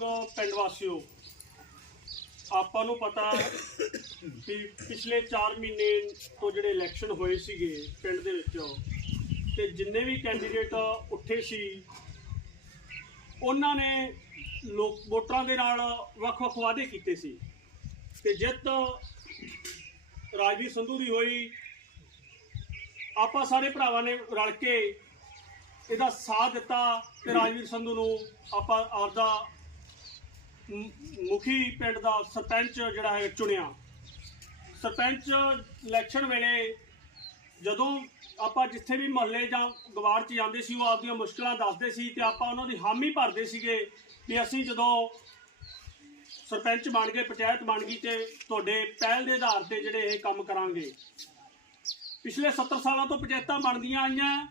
ਪਿੰਡ ਵਾਸੀਓ, ਆਪਾਂ ਨੂੰ ਪਤਾ ਕਿ ਪਿਛਲੇ 4 ਮਹੀਨੇ ਤੋਂ ਜਿਹੜੇ ਇਲੈਕਸ਼ਨ ਹੋਏ ਸੀਗੇ ਪਿੰਡ ਦੇ ਵਿੱਚ, ਤੇ ਜਿੰਨੇ ਵੀ ਕੈਂਡੀਡੇਟ ਉੱਠੇ ਸੀ, ਉਹਨਾਂ ਨੇ ਲੋਕ ਵੋਟਰਾਂ ਦੇ ਨਾਲ ਵੱਖ-ਵੱਖ ਵਾਅਦੇ ਕੀਤੇ ਸੀ। ਤੇ ਜਿੱਤ ਰਾਜਵੀਰ ਸੰਧੂ ਦੀ ਹੋਈ, ਆਪਾਂ ਸਾਰੇ ਭਰਾਵਾਂ ਨੇ ਰਲ ਕੇ ਇਹਦਾ ਸਾਥ ਦਿੱਤਾ ਤੇ ਰਾਜਵੀਰ ਸੰਧੂ ਨੂੰ ਆਪਾਂ ਆਪਦਾ ਮੁਖੀ ਪਿੰਡ ਦਾ ਸਰਪੰਚ ਜਿਹੜਾ ਹੈ ਚੁਣਿਆ। ਸਰਪੰਚ ਇਲੈਕਸ਼ਨ ਵੇਲੇ ਜਦੋਂ ਆਪਾਂ ਜਿੱਥੇ ਵੀ ਮਹੱਲੇ ਜਾਂ ਗਵਾਰ 'ਚ ਜਾਂਦੇ ਸੀ, ਉਹ ਆਪਦੀਆਂ ਮੁਸ਼ਕਲਾਂ ਦੱਸਦੇ ਸੀ ਤੇ ਆਪਾਂ ਉਹਨਾਂ ਦੀ ਹਾਮੀ ਭਰਦੇ ਸੀਗੇ ਕਿ ਅਸੀਂ ਜਦੋਂ ਸਰਪੰਚ ਬਣ ਗਏ, ਪੰਚਾਇਤ ਬਣ ਗਈ ਤੇ ਤੁਹਾਡੇ ਪਹਿਲ ਦੇ ਆਧਾਰ ਤੇ ਜਿਹੜੇ ਇਹ ਕੰਮ ਕਰਾਂਗੇ। ਪਿਛਲੇ 70 ਸਾਲਾਂ ਤੋਂ ਪੰਚਾਇਤਾਂ ਬਣਦੀਆਂ ਆਈਆਂ।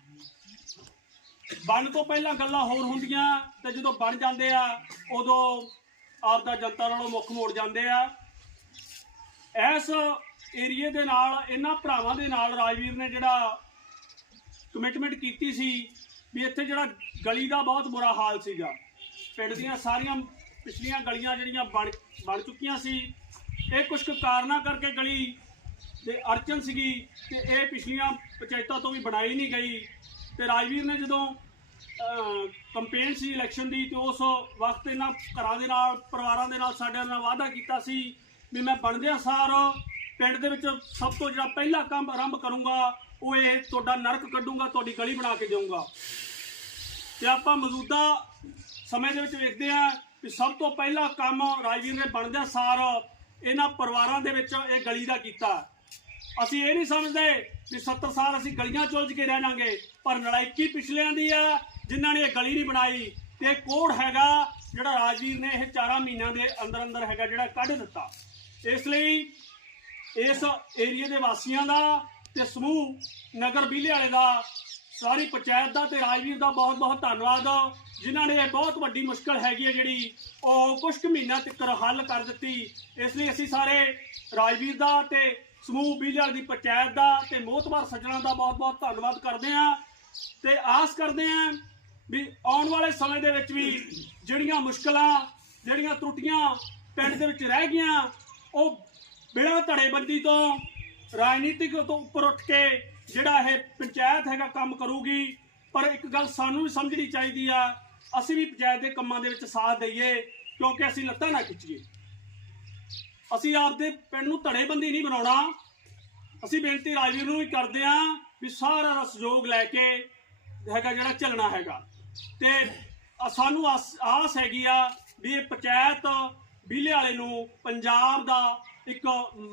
ਬਣ ਤੋਂ ਪਹਿਲਾਂ ਗੱਲਾਂ ਹੋਰ ਹੁੰਦੀਆਂ ਤੇ ਜਦੋਂ ਬਣ ਜਾਂਦੇ ਆ, ਉਦੋਂ ਆਪਦਾ ਜਨਤਾ ਨਾਲੋਂ ਮੁੱਖ ਮੋੜ ਜਾਂਦੇ ਆ। ਇਸ ਏਰੀਏ ਦੇ ਨਾਲ, ਇਹਨਾਂ ਭਰਾਵਾਂ ਦੇ ਨਾਲ ਰਾਜਵੀਰ ਨੇ ਜਿਹੜਾ ਕਮਿਟਮੈਂਟ ਕੀਤੀ ਸੀ ਵੀ ਇੱਥੇ ਜਿਹੜਾ ਗਲੀ ਦਾ ਬਹੁਤ ਬੁਰਾ ਹਾਲ ਸੀਗਾ। ਪਿੰਡ ਦੀਆਂ ਸਾਰੀਆਂ ਪਿਛਲੀਆਂ ਗਲੀਆਂ ਜਿਹੜੀਆਂ ਬਣ ਬਣ ਚੁੱਕੀਆਂ ਸੀ, ਇਹ ਕੁਝ ਕਾਰਨਾਂ ਕਰਕੇ ਗਲੀ ਤੇ ਅੜਚਨ ਸੀਗੀ ਤੇ ਇਹ ਪਿਛਲੀਆਂ ਪੰਚਾਇਤਾਂ ਤੋਂ ਵੀ ਬਣਾਈ ਨਹੀਂ ਗਈ। ਤੇ ਰਾਜਵੀਰ ਨੇ ਜਦੋਂ ਕੰਪੇਨ ਸੀ ਇਲੈਕਸ਼ਨ ਦੀ ਤੇ ਉਸ ਵਕਤ ਇਹਨਾਂ ਘਰਾਂ ਦੇ ਨਾਲ, ਪਰਿਵਾਰਾਂ ਦੇ ਨਾਲ ਸਾਡੇ ਨਾਲ ਵਾਅਦਾ ਕੀਤਾ ਸੀ ਵੀ ਮੈਂ ਬਣਦਿਆਂ ਸਾਰ ਪਿੰਡ ਦੇ ਵਿੱਚ ਸਭ ਤੋਂ ਜਿਹੜਾ ਪਹਿਲਾ ਕੰਮ ਆਰੰਭ ਕਰੂੰਗਾ, ਉਹ ਇਹ ਤੁਹਾਡਾ ਨਰਕ ਕੱਢੂੰਗਾ, ਤੁਹਾਡੀ ਗਲੀ ਬਣਾ ਕੇ ਦੇਵਾਂਗਾ ਤੇ ਆਪਾਂ ਮੌਜੂਦਾ ਸਮੇਂ ਦੇ ਵਿੱਚ ਵੇਖਦੇ ਆ ਕਿ ਸਭ ਤੋਂ ਪਹਿਲਾ ਕੰਮ ਰਾਜਵੀਰ ਨੇ ਬਣਦਿਆਂ ਸਾਰ ਇਹਨਾਂ ਪਰਿਵਾਰਾਂ ਦੇ ਵਿੱਚ ਇਹ ਗਲੀ ਦਾ ਕੀਤਾ। ਅਸੀਂ ਇਹ ਨਹੀਂ ਸਮਝਦੇ ਵੀ 70 ਸਾਲ ਅਸੀਂ ਗਲੀਆਂ ਚੁਲਝ ਕੇ ਰਹਿ ਜਾਾਂਗੇ, ਪਰ ਨਲਾਇਕੀ ਪਿਛਲਿਆਂ ਦੀ ਆ ਜਿਨ੍ਹਾਂ ਨੇ ਇਹ ਗਲੀ ਨਹੀਂ ਬਣਾਈ ਤੇ ਇਹ ਕੋਡ ਹੈਗਾ ਜਿਹੜਾ ਰਾਜਵੀਰ ਨੇ ਇਹ 4 ਮਹੀਨਿਆਂ ਦੇ ਅੰਦਰ ਅੰਦਰ ਹੈਗਾ ਜਿਹੜਾ ਕੱਢ ਦਿੱਤਾ। ਇਸ ਲਈ ਇਸ ਏਰੀਏ ਦੇ ਵਾਸੀਆਂ ਦਾ ਤੇ ਸਮੂਹ ਨਗਰ ਬੀਲੇ ਵਾਲੇ ਦਾ, ਸਾਰੀ ਪੰਚਾਇਤ ਦਾ ਤੇ ਰਾਜਵੀਰ ਦਾ ਬਹੁਤ ਬਹੁਤ ਧੰਨਵਾਦ। ਜਿਨ੍ਹਾਂ ਨੇ ਇਹ ਬਹੁਤ ਵੱਡੀ ਮੁਸ਼ਕਲ ਹੈਗੀ ਹੈ ਜਿਹੜੀ ਉਹ ਕੁਝ ਕੁ ਮਹੀਨਾ ਤੱਕ ਹੱਲ ਕਰ ਦਿੱਤੀ। ਇਸ ਲਈ ਅਸੀਂ ਸਾਰੇ ਰਾਜਵੀਰ ਦਾ ਤੇ ਸਮੂਹ ਬੀਲੇ ਦੀ ਪੰਚਾਇਤ ਦਾ ਤੇ ਮੋਹਤਵਾਰ ਸੱਜਣਾ ਦਾ ਬਹੁਤ ਬਹੁਤ ਧੰਨਵਾਦ ਕਰਦੇ ਹਾਂ। ਤੇ ਆਸ ਕਰਦੇ ਹਾਂ ਵੀ ਆਉਣ ਵਾਲੇ ਸਮੇਂ ਦੇ ਵਿੱਚ ਵੀ ਜਿਹੜੀਆਂ ਮੁਸ਼ਕਲਾਂ, ਜਿਹੜੀਆਂ ਤਰੁੱਟੀਆਂ ਪਿੰਡ ਦੇ ਵਿੱਚ ਰਹਿ ਗਈਆਂ, ਉਹ ਬਿਨਾਂ ਧੜੇਬੰਦੀ ਤੋਂ, ਰਾਜਨੀਤਿਕ ਤੋਂ ਉੱਪਰ ਉੱਠ ਕੇ ਜਿਹੜਾ ਇਹ ਪੰਚਾਇਤ ਹੈਗਾ ਕੰਮ ਕਰੂਗੀ। ਪਰ ਇੱਕ ਗੱਲ ਸਾਨੂੰ ਵੀ ਸਮਝਣੀ ਚਾਹੀਦੀ ਆ, ਅਸੀਂ ਵੀ ਪੰਚਾਇਤ ਦੇ ਕੰਮਾਂ ਦੇ ਵਿੱਚ ਸਾਥ ਦਈਏ, ਕਿਉਂਕਿ ਅਸੀਂ ਲੱਤਾਂ ਨਾ ਖਿੱਚੀਏ। ਅਸੀਂ ਆਪਦੇ ਪਿੰਡ ਨੂੰ ਧੜੇਬੰਦੀ ਨਹੀਂ ਬਣਾਉਣਾ। ਅਸੀਂ ਬੇਨਤੀ ਰਾਜਵੀਰ ਨੂੰ ਵੀ ਕਰਦੇ ਆਂ ਵੀ ਸਾਰਾ ਦਾ ਸਹਿਯੋਗ ਲੈ ਕੇ ਹੈਗਾ ਜਿਹੜਾ ਚੱਲਣਾ ਹੈਗਾ। ਤੇ ਸਾਨੂੰ ਆਸ ਆਸ ਹੈਗੀ ਆ ਵੀ ਇਹ ਪੰਚਾਇਤ ਬੀਲੇ ਵਾਲੇ ਨੂੰ ਪੰਜਾਬ ਦਾ ਇੱਕ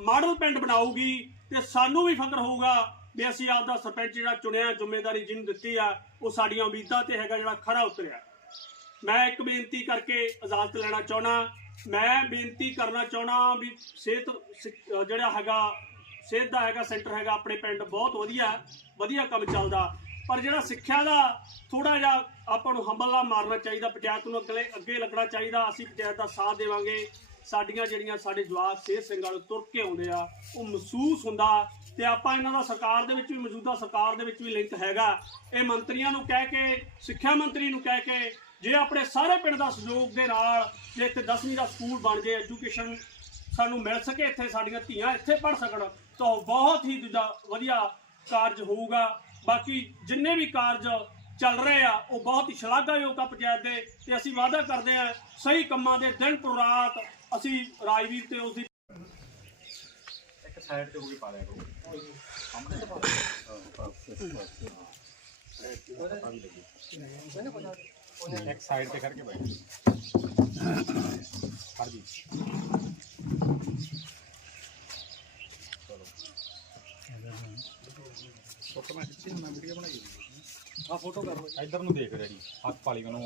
ਮਾਡਲ ਪਿੰਡ ਬਣਾਊਗੀ ਤੇ ਸਾਨੂੰ ਵੀ ਫਖਰ ਹੋਊਗਾ ਵੀ ਅਸੀਂ ਆਪਦਾ ਸਰਪੰਚ ਜਿਹੜਾ ਚੁਣਿਆ, ਜ਼ਿੰਮੇਵਾਰੀ ਜਿਹਨੂੰ ਦਿੱਤੀ ਆ, ਉਹ ਸਾਡੀਆਂ ਉਮੀਦਾਂ ਤੇ ਹੈਗਾ ਜਿਹੜਾ ਖਰਾ ਉਤਰਿਆ। ਮੈਂ ਇੱਕ ਬੇਨਤੀ ਕਰਕੇ ਇਜਾਜ਼ਤ ਲੈਣਾ ਚਾਹਣਾ ਮੈਂ ਬੇਨਤੀ ਕਰਨਾ ਚਾਹਣਾ ਵੀ ਸਿਹਤ ਸਿ- ਜਿਹੜਾ ਹੈਗਾ, ਸਿਹਤ ਦਾ ਹੈਗਾ ਸੈਂਟਰ ਹੈਗਾ ਆਪਣੇ ਪਿੰਡ, ਬਹੁਤ ਵਧੀਆ ਵਧੀਆ ਕੰਮ ਚੱਲਦਾ। ਪਰ ਜਿਹੜਾ ਸਿੱਖਿਆ ਦਾ ਥੋੜਾ ਜਿਹਾ ਆਪਾਂ ਨੂੰ ਹੰਬਲਾ ਮਾਰਨਾ ਚਾਹੀਦਾ, ਪੰਚਾਇਤ ਨੂੰ ਅਗਲੇ, ਅੱਗੇ ਲੱਗਣਾ ਚਾਹੀਦਾ, ਅਸੀਂ ਪੰਚਾਇਤ ਦਾ ਸਾਥ ਦੇਵਾਂਗੇ। ਸਾਡੀਆਂ ਜਿਹੜੀਆਂ ਸਾਡੇ ਜਵਾਬ ਸਿਹਤ ਸਿੰਘਾਂ ਨੂੰ ਤੁਰ ਕੇ ਆਉਂਦੇ ਆ, ਉਹ ਮਹਿਸੂਸ ਹੁੰਦਾ ਤੇ ਆਪਾਂ ਇਹਨਾਂ ਦਾ ਸਰਕਾਰ ਦੇ ਵਿੱਚ ਵੀ ਮੌਜੂਦਾ ਸਰਕਾਰ ਦੇ ਵਿੱਚ ਵੀ ਲਿੰਕ ਹੈਗਾ। ਇਹ ਮੰਤਰੀਆਂ ਨੂੰ ਕਹਿ ਕੇ, ਸਿੱਖਿਆ ਮੰਤਰੀ ਨੂੰ ਕਹਿ ਕੇ, ਜੇ ਆਪਣੇ ਸਾਰੇ ਪਿੰਡ ਦਾ ਸਹਿਯੋਗ ਦੇ ਨਾਲ ਜੇ ਇੱਥੇ 10ਵੀਂ ਦਾ ਸਕੂਲ ਬਣ ਜੇ, ਐਜੂਕੇਸ਼ਨ ਸਾਨੂੰ ਮਿਲ ਸਕੇ, ਇੱਥੇ ਸਾਡੀਆਂ ਧੀਆਂ ਇੱਥੇ ਪੜ੍ਹ ਸਕਣ, ਤਾਂ ਉਹ ਬਹੁਤ ਹੀ ਦੂਜਾ ਵਧੀਆ ਕਾਰਜ ਹੋਊਗਾ। ਬਾਕੀ ਜਿੰਨੇ ਵੀ ਕਾਰਜ ਚੱਲ ਰਹੇ ਆ, ਉਹ ਬਹੁਤ ਹੀ ਸ਼ਲਾਘਾਯੋਗ ਆ ਪੰਚਾਇਤ ਦੇ, ਤੇ ਅਸੀਂ ਵਾਅਦਾ ਕਰਦੇ ਆ, ਸਹੀ ਕੰਮਾਂ ਦੇ ਦਿਨ ਪਰ ਰਾਤ ਅਸੀਂ ਰਾਜਵੀਰ ਤੇ ਉਸ ਦੀ ਇੱਕ ਸਾਈਡ ਤੇ ਹੋ ਕੇ ਪਾ ਦਿਆ ਕਰੋ। ਸਾਹਮਣੇ ਤੇ ਪਾ ਦਿਓ। ਇੱਕ ਸਾਈਡ ਤੇ ਕਰਕੇ ਬੈਠ ਫੜ ਦੀ ਫੋਟੋ ਮੈਂ ਖਿੱਚੀ ਮੈਂ ਵੀਡੀਓ ਬਣਾਈ ਆ। ਫੋਟੋ ਕਰ ਲਓ ਇੱਧਰ ਨੂੰ ਦੇਖ ਰੈਡੀ ਹੱਥ ਪਾਲੀ ਉਹਨੂੰ